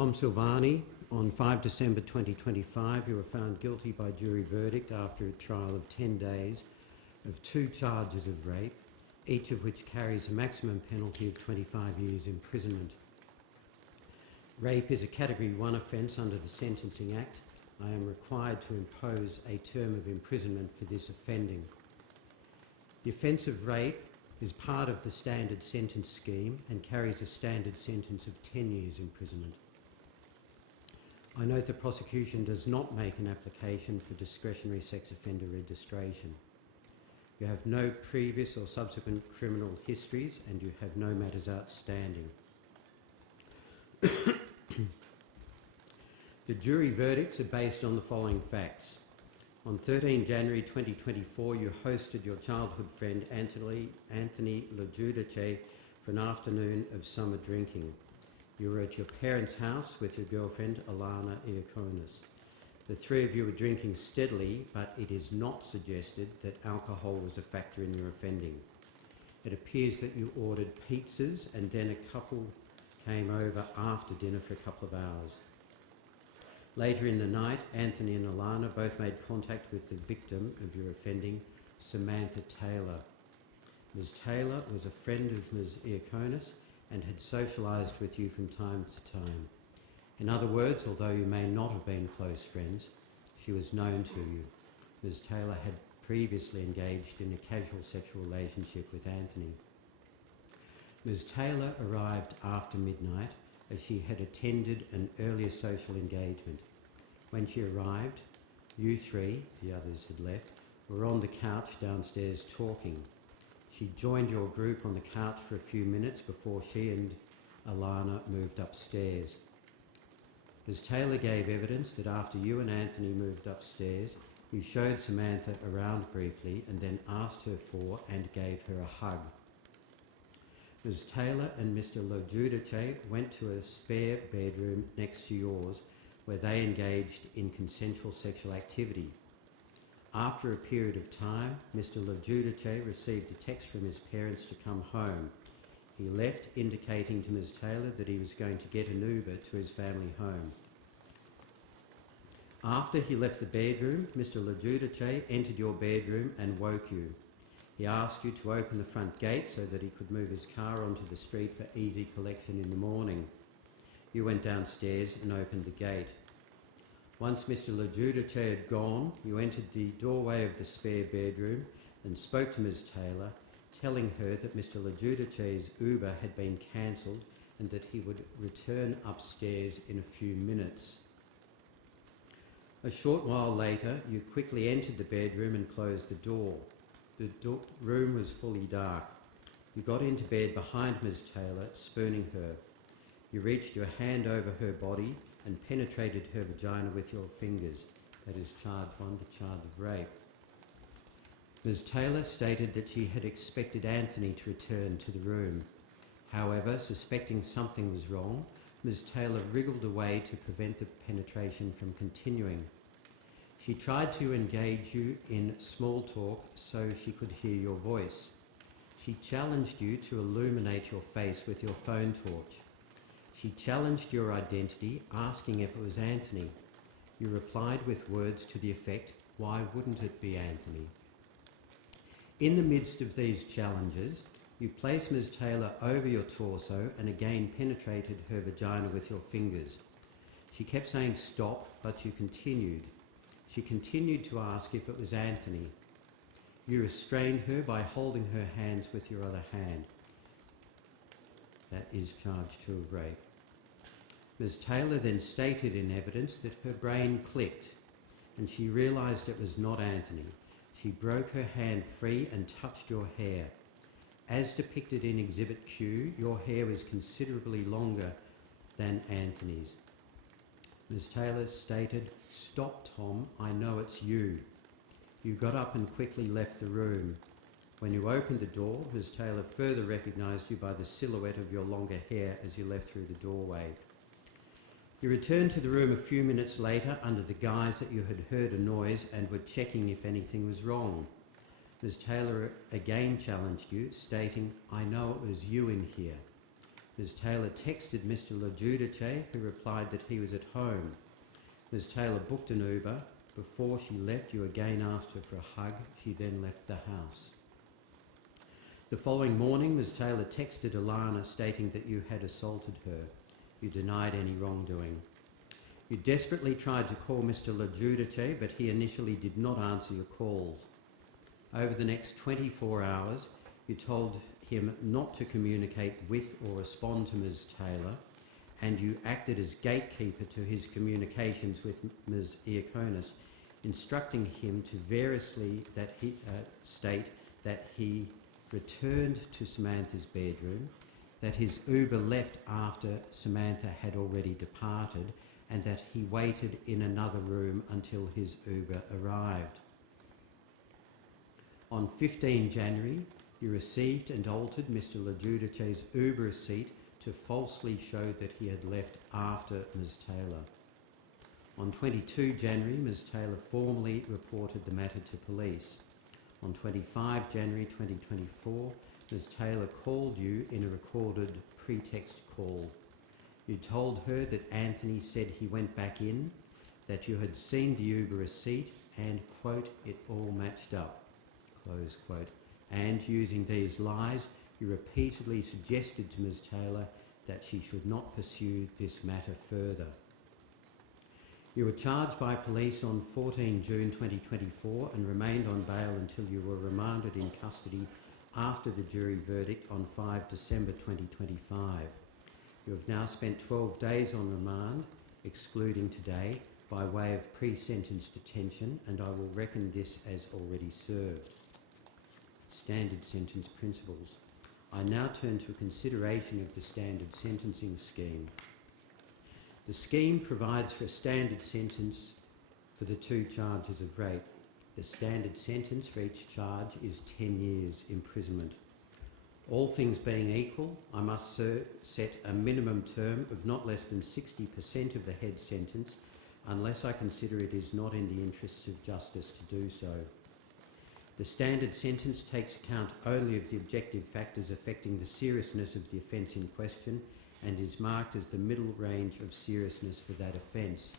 Tom Silvagni, on 5 December 2025, you were found guilty by jury verdict after a trial of 10 days of 2 charges of rape, each of which carries a maximum penalty of 25 years imprisonment. Rape is a Category 1 offence under the Sentencing Act. I am required to impose a term of imprisonment for this offending. The offence of rape is part of the standard sentence scheme and carries a standard sentence of 10 years imprisonment. I note the prosecution does not make an application for discretionary sex offender registration. You have no previous or subsequent criminal histories and you have no matters outstanding. The jury verdicts are based on the following facts. On 13 January 2024, you hosted your childhood friend Anthony Lojudice for an afternoon of summer drinking. You were at your parents' house with your girlfriend Alana Iaconis. The three of you were drinking steadily, but it is not suggested that alcohol was a factor in your offending. It appears that you ordered pizzas and then a couple came over after dinner for a couple of hours. Later in the night, Anthony and Alana both made contact with the victim of your offending, Samantha Taylor. Ms. Taylor was a friend of Ms. Iaconis and had socialised with you from time to time. In other words, although you may not have been close friends, she was known to you. Ms. Taylor had previously engaged in a casual sexual relationship with Anthony. Ms. Taylor arrived after midnight as she had attended an earlier social engagement. When she arrived, you three, the others had left, were on the couch downstairs talking. She joined your group on the couch for a few minutes before she and Alana moved upstairs. Ms. Taylor gave evidence that after you and Anthony moved upstairs, you showed Samantha around briefly and then asked her for and gave her a hug. Ms. Taylor and Mr. Lojudice went to a spare bedroom next to yours where they engaged in consensual sexual activity. After a period of time, Mr. Lojudice received a text from his parents to come home. He left, indicating to Ms. Taylor that he was going to get an Uber to his family home. After he left the bedroom, Mr. Lojudice entered your bedroom and woke you. He asked you to open the front gate so that he could move his car onto the street for easy collection in the morning. You went downstairs and opened the gate. Once Mr. Lojudice had gone, you entered the doorway of the spare bedroom and spoke to Ms. Taylor, telling her that Mr. Lojudice's Uber had been cancelled and that he would return upstairs in a few minutes. A short while later, you quickly entered the bedroom and closed the door. The room was fully dark. You got into bed behind Ms. Taylor, spooning her. You reached your hand over her body and penetrated her vagina with your fingers. That is charge 1, the charge of rape. Ms. Taylor stated that she had expected Anthony to return to the room. However, suspecting something was wrong, Ms. Taylor wriggled away to prevent the penetration from continuing. She tried to engage you in small talk so she could hear your voice. She challenged you to illuminate your face with your phone torch. She challenged your identity, asking if it was Anthony. You replied with words to the effect, "Why wouldn't it be Anthony?" In the midst of these challenges, you placed Ms. Taylor over your torso and again penetrated her vagina with your fingers. She kept saying stop, but you continued. She continued to ask if it was Anthony. You restrained her by holding her hands with your other hand. That is charge 2 of rape. Ms. Taylor then stated in evidence that her brain clicked and she realised it was not Anthony. She broke her hand free and touched your hair. As depicted in Exhibit Q, your hair was considerably longer than Anthony's. Ms. Taylor stated, "Stop, Tom, I know it's you." You got up and quickly left the room. When you opened the door, Ms. Taylor further recognised you by the silhouette of your longer hair as you left through the doorway. You returned to the room a few minutes later under the guise that you had heard a noise and were checking if anything was wrong. Ms. Taylor again challenged you, stating, "I know it was you in here." Ms Taylor texted Mr Lejudice, who replied that he was at home. Ms Taylor booked an Uber. Before she left, you again asked her for a hug. She then left the house. The following morning, Ms Taylor texted Alana stating that you had assaulted her. You denied any wrongdoing. You desperately tried to call Mr Lejudice, but he initially did not answer your calls. Over the next 24 hours, you told him not to communicate with or respond to Ms Taylor, and you acted as gatekeeper to his communications with Ms Iaconis, instructing him to variously state that he returned to Samantha's bedroom, that his Uber left after Samantha had already departed, and that he waited in another room until his Uber arrived. On 15 January, you received and altered Mr Lejudice's Uber receipt to falsely show that he had left after Ms Taylor. On 22 January, Ms Taylor formally reported the matter to police. On 25 January 2024, Ms Taylor called you in a recorded pretext call. You told her that Anthony said he went back in, that you had seen the Uber receipt and, quote, it all matched up, close quote. And using these lies, you repeatedly suggested to Ms Taylor that she should not pursue this matter further. You were charged by police on 14 June 2024 and remained on bail until you were remanded in custody after the jury verdict on 5 December 2025. You have now spent 12 days on remand, excluding today, by way of pre-sentence detention, and I will reckon this as already served. Standard sentence principles. I now turn to a consideration of the standard sentencing scheme. The scheme provides for a standard sentence for the two charges of rape. The standard sentence for each charge is 10 years imprisonment. All things being equal, I must set a minimum term of not less than 60% of the head sentence unless I consider it is not in the interests of justice to do so. The standard sentence takes account only of the objective factors affecting the seriousness of the offence in question and is marked as the middle range of seriousness for that offence.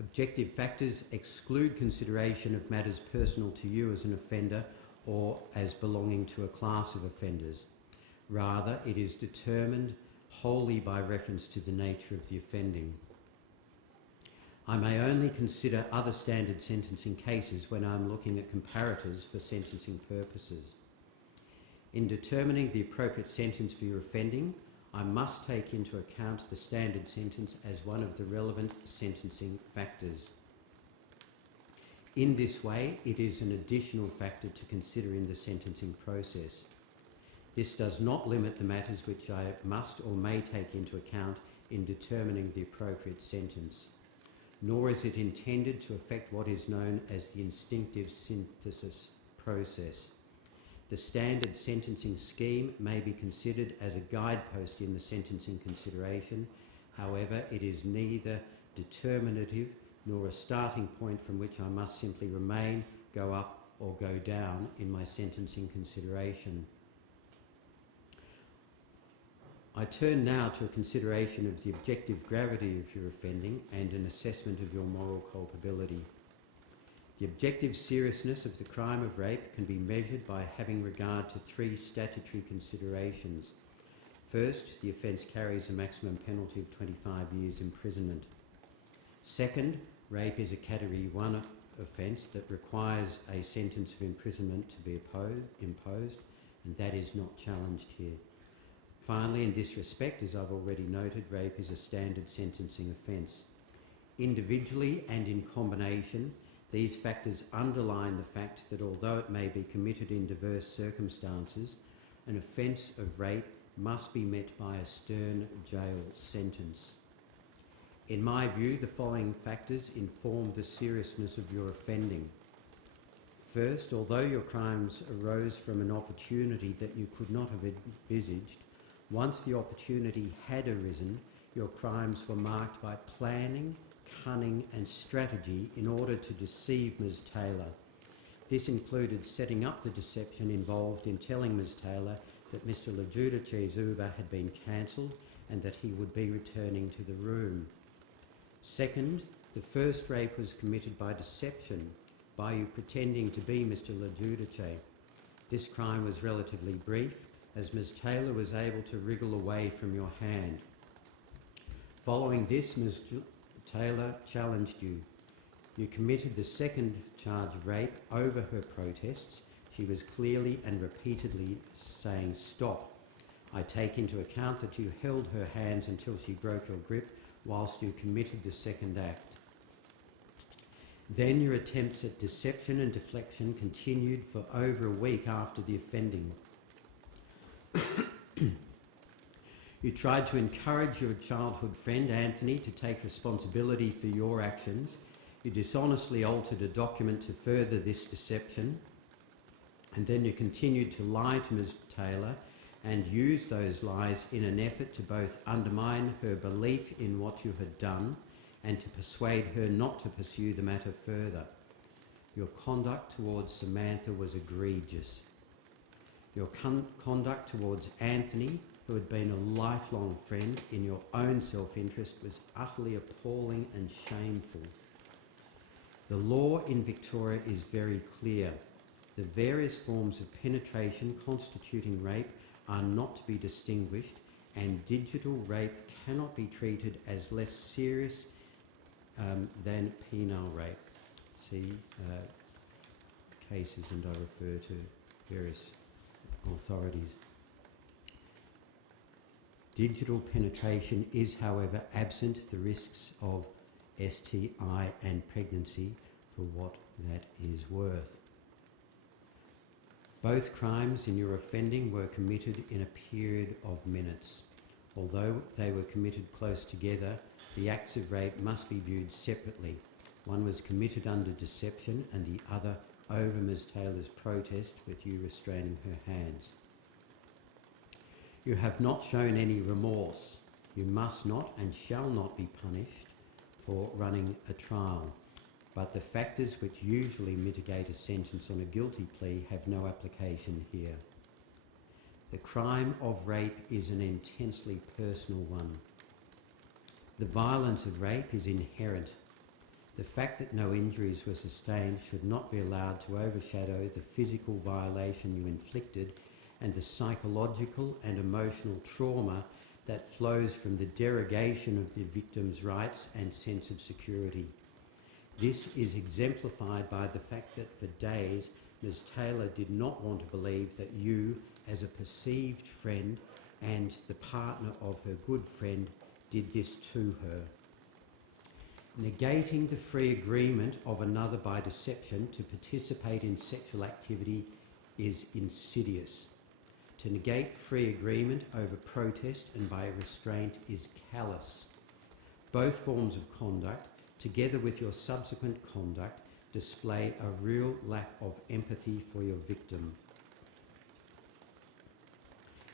Objective factors exclude consideration of matters personal to you as an offender or as belonging to a class of offenders. Rather, it is determined wholly by reference to the nature of the offending. I may only consider other standard sentencing cases when I am looking at comparators for sentencing purposes. In determining the appropriate sentence for your offending, I must take into account the standard sentence as one of the relevant sentencing factors. In this way, it is an additional factor to consider in the sentencing process. This does not limit the matters which I must or may take into account in determining the appropriate sentence, nor is it intended to affect what is known as the instinctive synthesis process. The standard sentencing scheme may be considered as a guidepost in the sentencing consideration. However, it is neither determinative nor a starting point from which I must simply remain, go up or go down in my sentencing consideration. I turn now to a consideration of the objective gravity of your offending and an assessment of your moral culpability. The objective seriousness of the crime of rape can be measured by having regard to three statutory considerations. First, the offence carries a maximum penalty of 25 years imprisonment. Second, rape is a Category 1 offence that requires a sentence of imprisonment to be imposed, and that is not challenged here. Finally, in this respect, as I've already noted, rape is a standard sentencing offence. Individually and in combination, these factors underline the fact that although it may be committed in diverse circumstances, an offence of rape must be met by a stern jail sentence. In my view, the following factors inform the seriousness of your offending. First, although your crimes arose from an opportunity that you could not have envisaged, once the opportunity had arisen, your crimes were marked by planning, cunning and strategy in order to deceive Ms Taylor. This included setting up the deception involved in telling Ms Taylor that Mr. Lejudice's Uber had been cancelled and that he would be returning to the room. Second, the first rape was committed by deception, by you pretending to be Mr. Lejudice. This crime was relatively brief, as Ms. Taylor was able to wriggle away from your hand. Following this, Ms. Taylor challenged you. You committed the second charge of rape over her protests. She was clearly and repeatedly saying, "Stop." I take into account that you held her hands until she broke your grip whilst you committed the second act. Then your attempts at deception and deflection continued for over a week after the offending. You tried to encourage your childhood friend, Anthony, to take responsibility for your actions. You dishonestly altered a document to further this deception. And then you continued to lie to Ms. Taylor and use those lies in an effort to both undermine her belief in what you had done and to persuade her not to pursue the matter further. Your conduct towards Samantha was egregious. Your conduct towards Anthony, who had been a lifelong friend, in your own self-interest was utterly appalling and shameful. The law in Victoria is very clear. The various forms of penetration constituting rape are not to be distinguished, and digital rape cannot be treated as less serious than penile rape. See cases, and I refer to various authorities. Digital penetration is, however, absent the risks of STI and pregnancy, for what that is worth. Both crimes in your offending were committed in a period of minutes. Although they were committed close together, the acts of rape must be viewed separately. One was committed under deception and the other over Ms. Taylor's protest with you restraining her hands. You have not shown any remorse. You must not and shall not be punished for running a trial, but the factors which usually mitigate a sentence on a guilty plea have no application here. The crime of rape is an intensely personal one. The violence of rape is inherent. The fact that no injuries were sustained should not be allowed to overshadow the physical violation you inflicted and the psychological and emotional trauma that flows from the derogation of the victim's rights and sense of security. This is exemplified by the fact that for days Ms. Taylor did not want to believe that you, as a perceived friend and the partner of her good friend, did this to her. Negating the free agreement of another by deception to participate in sexual activity is insidious. To negate free agreement over protest and by restraint is callous. Both forms of conduct, together with your subsequent conduct, display a real lack of empathy for your victim.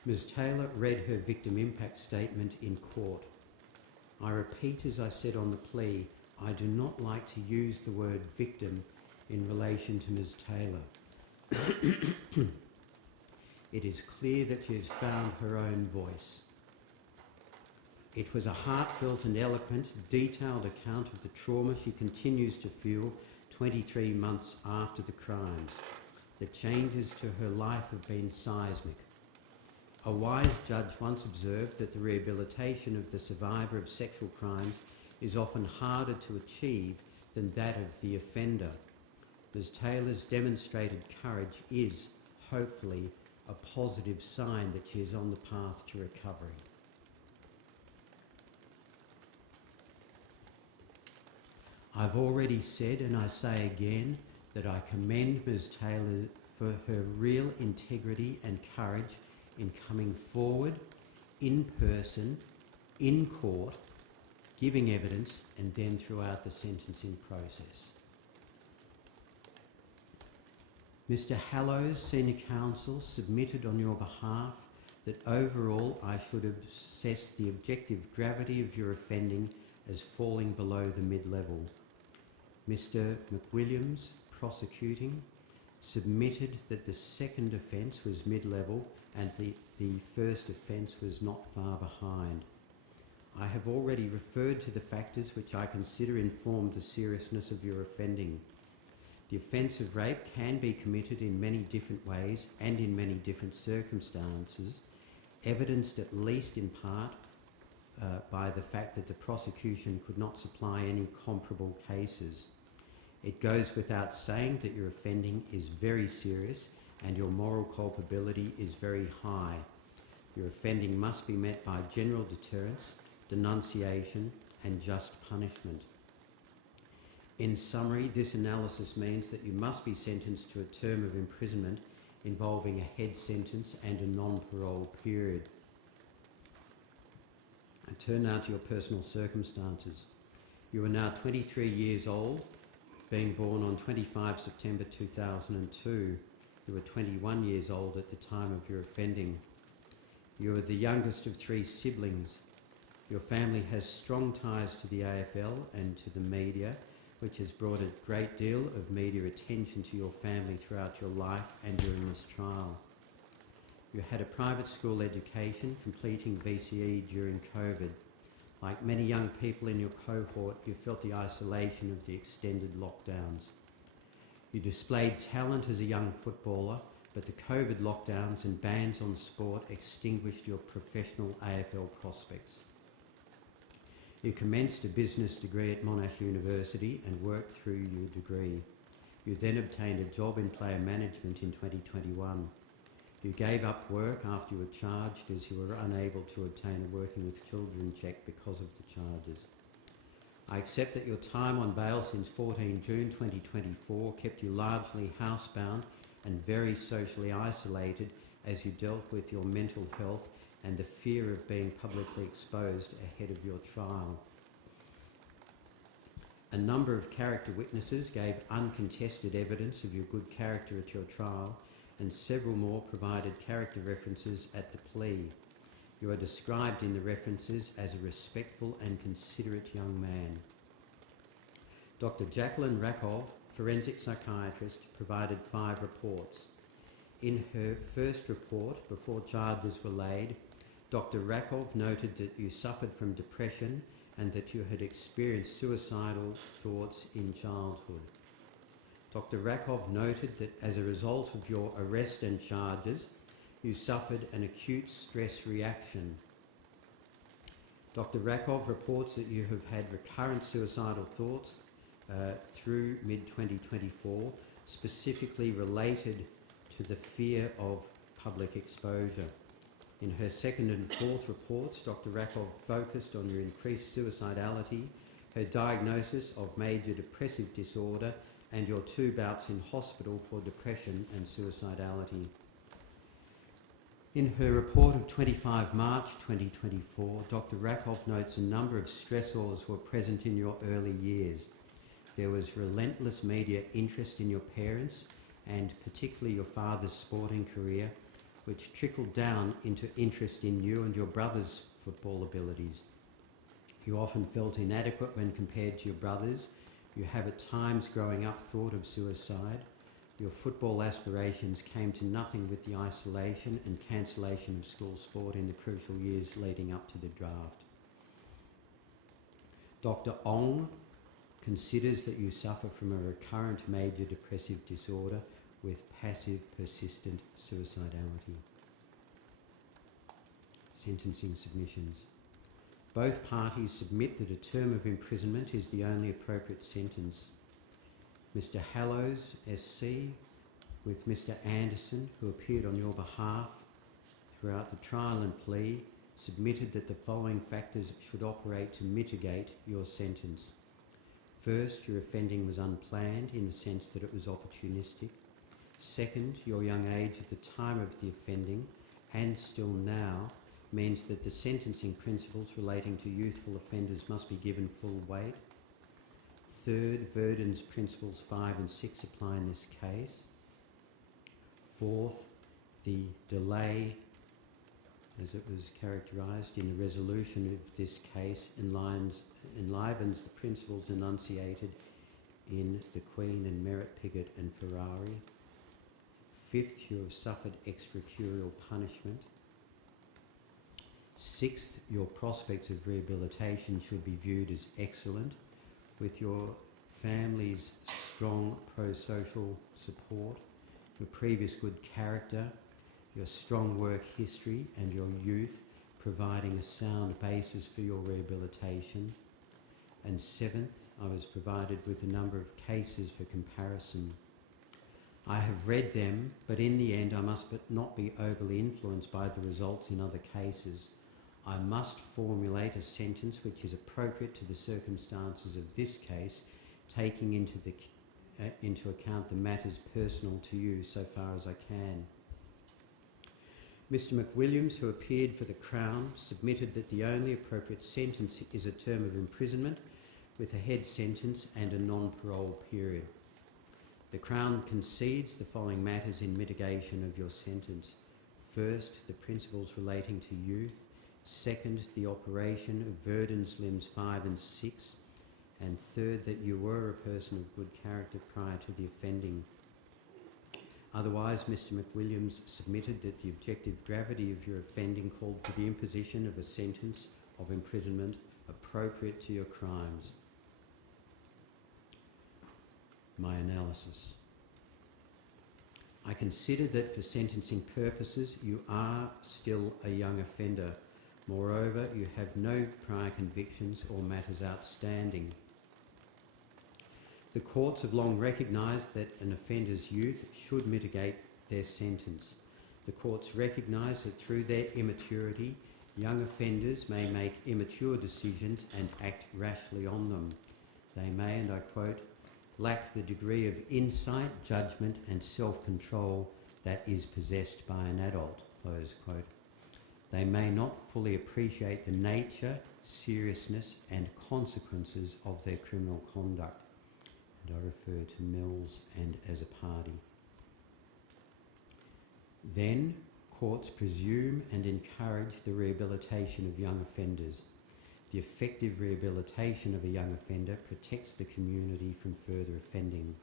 Ms. Taylor read her victim impact statement in court. I repeat, as I said on the plea, I do not like to use the word victim in relation to Ms. Taylor. It is clear that she has found her own voice. It was a heartfelt and eloquent, detailed account of the trauma she continues to feel 23 months after the crimes. The changes to her life have been seismic. A wise judge once observed that the rehabilitation of the survivor of sexual crimes is often harder to achieve than that of the offender. Ms. Taylor's demonstrated courage is, hopefully, a positive sign that she is on the path to recovery. I've already said, and I say again, that I commend Ms. Taylor for her real integrity and courage in coming forward in person, in court, giving evidence, and then throughout the sentencing process. Mr. Hallows, Senior Counsel, submitted on your behalf that overall I should assess the objective gravity of your offending as falling below the mid-level. Mr. McWilliams, prosecuting, submitted that the second offence was mid-level and the first offence was not far behind. I have already referred to the factors which I consider informed the seriousness of your offending. The offence of rape can be committed in many different ways and in many different circumstances, evidenced at least in part by the fact that the prosecution could not supply any comparable cases. It goes without saying that your offending is very serious and your moral culpability is very high. Your offending must be met by general deterrence, denunciation and just punishment. In summary, this analysis means that you must be sentenced to a term of imprisonment involving a head sentence and a non-parole period. I turn now to your personal circumstances. You are now 23 years old, being born on 25 September 2002. You were 21 years old at the time of your offending. You are the youngest of 3 siblings. Your family has strong ties to the AFL and to the media, which has brought a great deal of media attention to your family throughout your life and during this trial. You had a private school education, completing VCE during COVID. Like many young people in your cohort, you felt the isolation of the extended lockdowns. You displayed talent as a young footballer, but the COVID lockdowns and bans on sport extinguished your professional AFL prospects. You commenced a business degree at Monash University and worked through your degree. You then obtained a job in player management in 2021. You gave up work after you were charged as you were unable to obtain a working with children check because of the charges. I accept that your time on bail since 14 June 2024 kept you largely housebound and very socially isolated as you dealt with your mental health and the fear of being publicly exposed ahead of your trial. A number of character witnesses gave uncontested evidence of your good character at your trial, and several more provided character references at the plea. You are described in the references as a respectful and considerate young man. Dr. Jacqueline Rakov, forensic psychiatrist, provided 5 reports. In her first report, before charges were laid, Dr. Rakov noted that you suffered from depression and that you had experienced suicidal thoughts in childhood. Dr. Rakov noted that as a result of your arrest and charges, you suffered an acute stress reaction. Dr. Rakov reports that you have had recurrent suicidal thoughts through mid-2024, specifically related to the fear of public exposure. In her second and fourth reports, Dr. Rakov focused on your increased suicidality, her diagnosis of major depressive disorder, and your 2 bouts in hospital for depression and suicidality. In her report of 25 March 2024, Dr. Rakov notes a number of stressors were present in your early years. There was relentless media interest in your parents, and particularly your father's sporting career, which trickled down into interest in you and your brother's football abilities. You often felt inadequate when compared to your brothers. You have at times growing up thought of suicide. Your football aspirations came to nothing with the isolation and cancellation of school sport in the crucial years leading up to the draft. Dr. Ong considers that you suffer from a recurrent major depressive disorder with passive, persistent suicidality. Sentencing submissions. Both parties submit that a term of imprisonment is the only appropriate sentence. Mr. Hallows, SC, with Mr. Anderson, who appeared on your behalf throughout the trial and plea, submitted that the following factors should operate to mitigate your sentence. First, your offending was unplanned in the sense that it was opportunistic. Second, your young age at the time of the offending, and still now, means that the sentencing principles relating to youthful offenders must be given full weight. Third, Verdon's principles 5 and 6 apply in this case. Fourth, the delay, as it was characterised in the resolution of this case, enlivens the principles enunciated in the Queen and Merritt, Piggott and Ferrari. Fifth, you have suffered extracurricular punishment. Sixth, your prospects of rehabilitation should be viewed as excellent, with your family's strong pro-social support, your previous good character, your strong work history and your youth providing a sound basis for your rehabilitation. And seventh, I was provided with a number of cases for comparison. I have read them, but in the end I must not be overly influenced by the results in other cases. I must formulate a sentence which is appropriate to the circumstances of this case, taking into account the matters personal to you so far as I can. Mr McWilliams, who appeared for the Crown, submitted that the only appropriate sentence is a term of imprisonment with a head sentence and a non-parole period. The Crown concedes the following matters in mitigation of your sentence. First, the principles relating to youth. Second, the operation of Verdon's limbs 5 and 6. And third, that you were a person of good character prior to the offending. Otherwise, Mr McWilliams submitted that the objective gravity of your offending called for the imposition of a sentence of imprisonment appropriate to your crimes. My analysis. I consider that for sentencing purposes you are still a young offender. Moreover, you have no prior convictions or matters outstanding. The courts have long recognised that an offender's youth should mitigate their sentence. The courts recognise that through their immaturity, young offenders may make immature decisions and act rashly on them. They may, and I quote, lack the degree of insight, judgment and self-control that is possessed by an adult, close quote. They may not fully appreciate the nature, seriousness and consequences of their criminal conduct. And I refer to Mills and as a party. Then, courts presume and encourage the rehabilitation of young offenders. The effective rehabilitation of a young offender protects the community from further offending.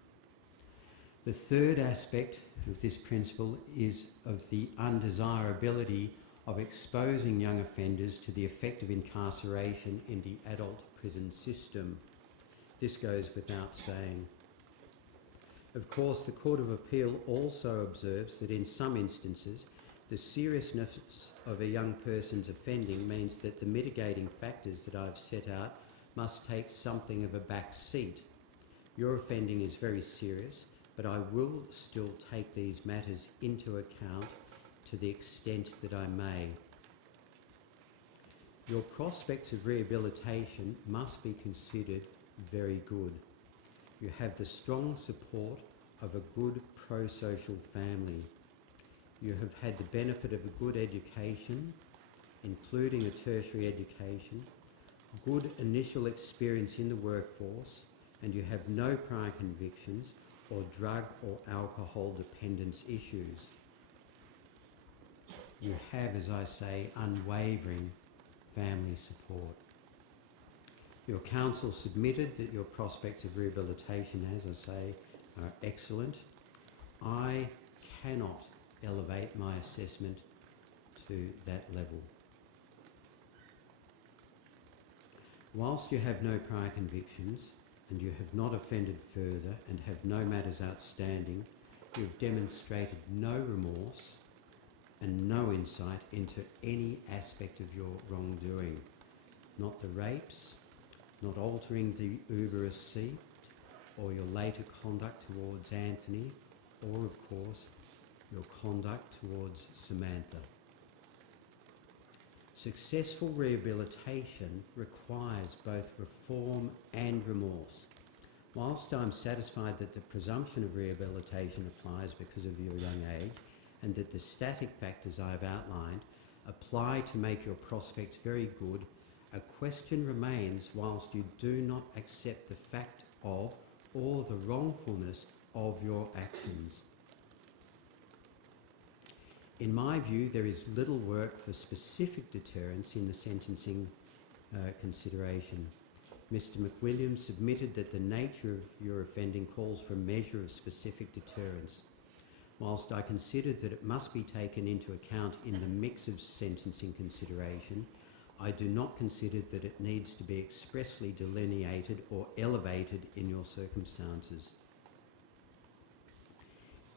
The third aspect of this principle is of the undesirability of exposing young offenders to the effect of incarceration in the adult prison system. This goes without saying. Of course, the Court of Appeal also observes that in some instances, the seriousness of a young person's offending means that the mitigating factors that I've set out must take something of a back seat. Your offending is very serious, but I will still take these matters into account to the extent that I may. Your prospects of rehabilitation must be considered very good. You have the strong support of a good pro-social family. You have had the benefit of a good education, including a tertiary education, good initial experience in the workforce, and you have no prior convictions or drug or alcohol dependence issues. You have, as I say, unwavering family support. Your counsel submitted that your prospects of rehabilitation, as I say, are excellent. I cannot elevate my assessment to that level. Whilst you have no prior convictions and you have not offended further and have no matters outstanding, you have demonstrated no remorse and no insight into any aspect of your wrongdoing. Not the rapes, not altering the Uber receipt, or your later conduct towards Anthony, or of course, your conduct towards Samantha. Successful rehabilitation requires both reform and remorse. Whilst I'm satisfied that the presumption of rehabilitation applies because of your young age, and that the static factors I've outlined apply to make your prospects very good, a question remains whilst you do not accept the fact of or the wrongfulness of your actions. In my view, there is little work for specific deterrence in the sentencing consideration. Mr McWilliams submitted that the nature of your offending calls for a measure of specific deterrence. whilst I consider that it must be taken into account in the mix of sentencing consideration, I do not consider that it needs to be expressly delineated or elevated in your circumstances.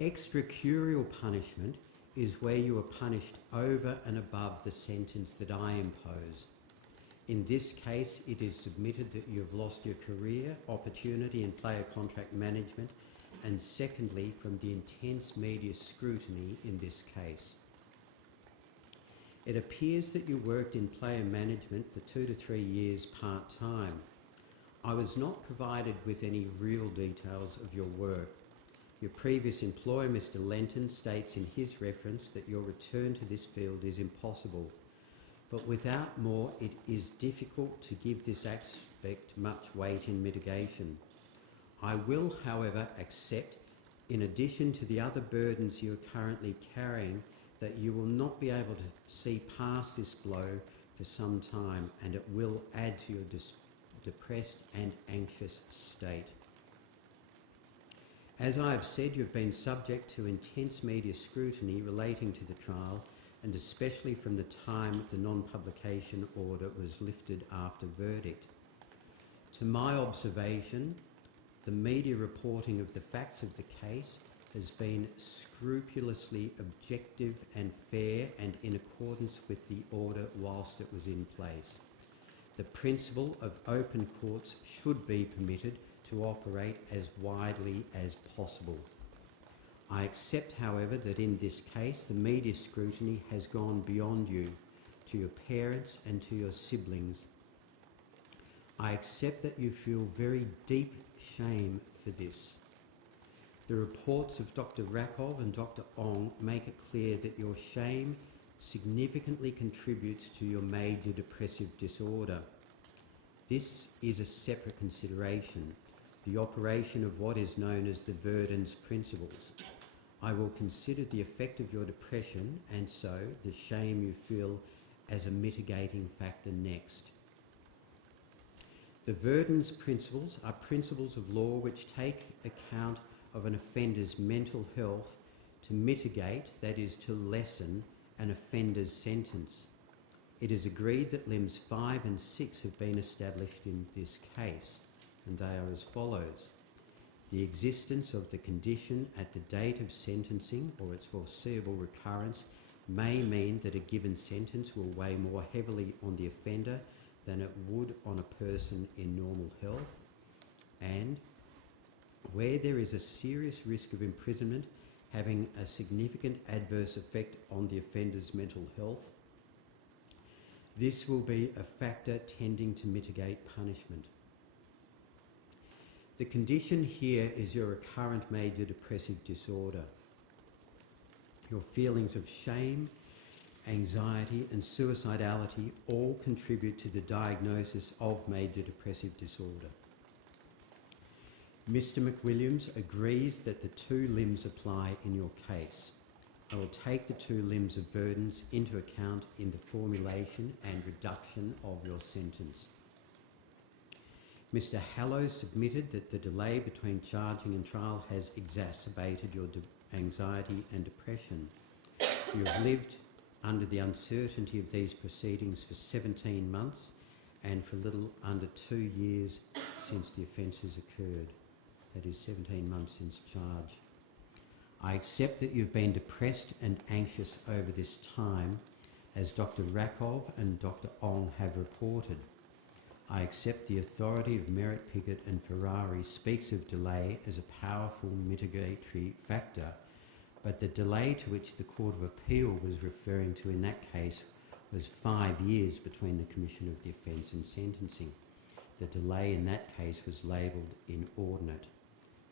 Extracurrial punishment is where you are punished over and above the sentence that I impose. In this case, it is submitted that you have lost your career opportunity in player contract management, and secondly, from the intense media scrutiny in this case. It appears that you worked in player management for 2 to 3 years part-time. I was not provided with any real details of your work. Your previous employer, Mr. Lenton, states in his reference that your return to this field is impossible. But without more, it is difficult to give this aspect much weight in mitigation. I will, however, accept, in addition to the other burdens you are currently carrying, that you will not be able to see past this blow for some time, and it will add to your depressed and anxious state. As I have said, you've been subject to intense media scrutiny relating to the trial, and especially from the time the non-publication order was lifted after verdict. To my observation, the media reporting of the facts of the case has been scrupulously objective and fair and in accordance with the order whilst it was in place. The principle of open courts should be permitted to operate as widely as possible. I accept, however, that in this case the media scrutiny has gone beyond you, to your parents and to your siblings. I accept that you feel very deep shame for this. The reports of Dr. Rakov and Dr. Ong make it clear that your shame significantly contributes to your major depressive disorder. This is a separate consideration, the operation of what is known as the Verdun's principles. I will consider the effect of your depression, and so the shame you feel, as a mitigating factor next. The Verdun's principles are principles of law which take account of an offender's mental health to mitigate, that is, to lessen, an offender's sentence. It is agreed that limbs 5 and 6 have been established in this case, and they are as follows. The existence of the condition at the date of sentencing or its foreseeable recurrence may mean that a given sentence will weigh more heavily on the offender than it would on a person in normal health, and where there is a serious risk of imprisonment having a significant adverse effect on the offender's mental health, this will be a factor tending to mitigate punishment. The condition here is your recurrent major depressive disorder. Your feelings of shame, anxiety and suicidality all contribute to the diagnosis of major depressive disorder. Mr. McWilliams agrees that the 2 limbs apply in your case. I will take the 2 limbs of Verdun's into account in the formulation and reduction of your sentence. Mr. Hallows submitted that the delay between charging and trial has exacerbated your anxiety and depression. You have lived under the uncertainty of these proceedings for 17 months and for a little under 2 years since the offences occurred. That is 17 months since charge. I accept that you've been depressed and anxious over this time, as Dr. Rakov and Dr. Ong have reported. I accept the authority of Merritt, Pickett and Ferrari speaks of delay as a powerful mitigatory factor, but the delay to which the Court of Appeal was referring to in that case was 5 years between the commission of the offence and sentencing. The delay in that case was labelled inordinate.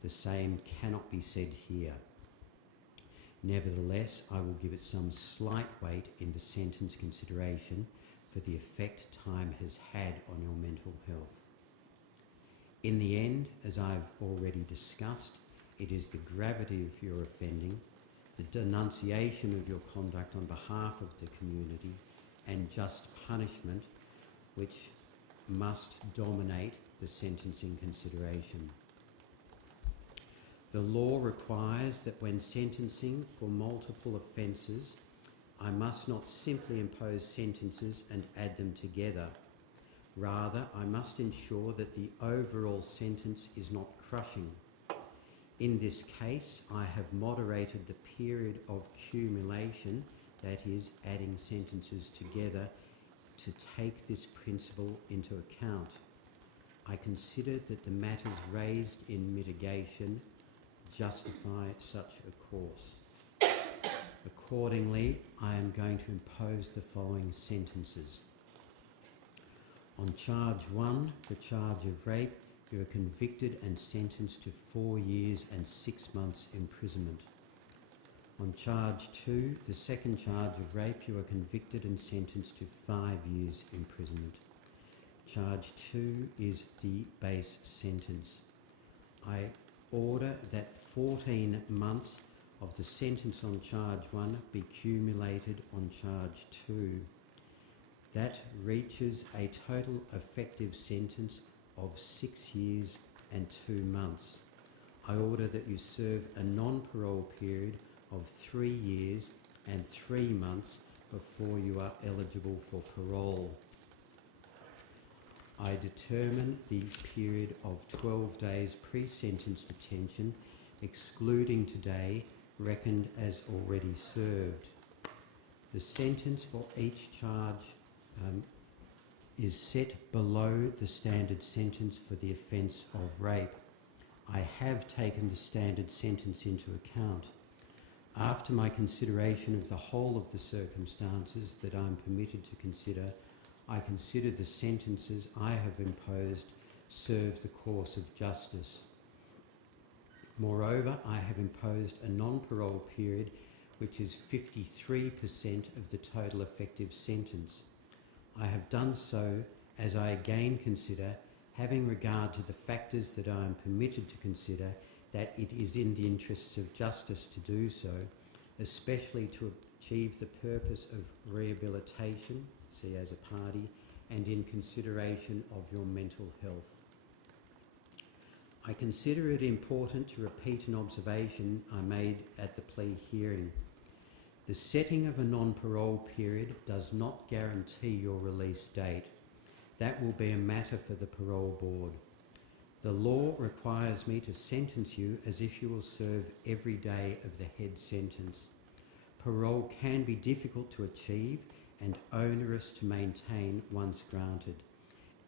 The same cannot be said here. Nevertheless, I will give it some slight weight in the sentence consideration for the effect time has had on your mental health. In the end, as I've already discussed, it is the gravity of your offending, the denunciation of your conduct on behalf of the community, and just punishment which must dominate the sentencing consideration. The law requires that when sentencing for multiple offences, I must not simply impose sentences and add them together. Rather, I must ensure that the overall sentence is not crushing. In this case, I have moderated the period of cumulation, that is, adding sentences together, to take this principle into account. I consider that the matters raised in mitigation justify such a course. Accordingly, I am going to impose the following sentences. On charge 1, the charge of rape, you are convicted and sentenced to 4 years and 6 months imprisonment. On charge 2, the second charge of rape, you are convicted and sentenced to 5 years imprisonment. Charge 2 is the base sentence. I order that 14 months of the sentence on charge 1 be cumulated on charge 2. That reaches a total effective sentence of 6 years and 2 months. I order that you serve a non-parole period of 3 years and 3 months before you are eligible for parole. I determine the period of 12 days pre-sentence detention, excluding today, reckoned as already served. The sentence for each charge is set below the standard sentence for the offence of rape. I have taken the standard sentence into account. After my consideration of the whole of the circumstances that I am permitted to consider, I consider the sentences I have imposed serve the course of justice. Moreover, I have imposed a non-parole period which is 53% of the total effective sentence. I have done so as I again consider, having regard to the factors that I am permitted to consider, that it is in the interests of justice to do so, especially to achieve the purpose of rehabilitation, see as a party, and in consideration of your mental health. I consider it important to repeat an observation I made at the plea hearing. The setting of a non-parole period does not guarantee your release date. That will be a matter for the parole board. The law requires me to sentence you as if you will serve every day of the head sentence. Parole can be difficult to achieve and onerous to maintain once granted.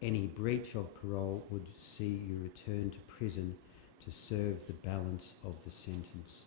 Any breach of parole would see you return to prison to serve the balance of the sentence.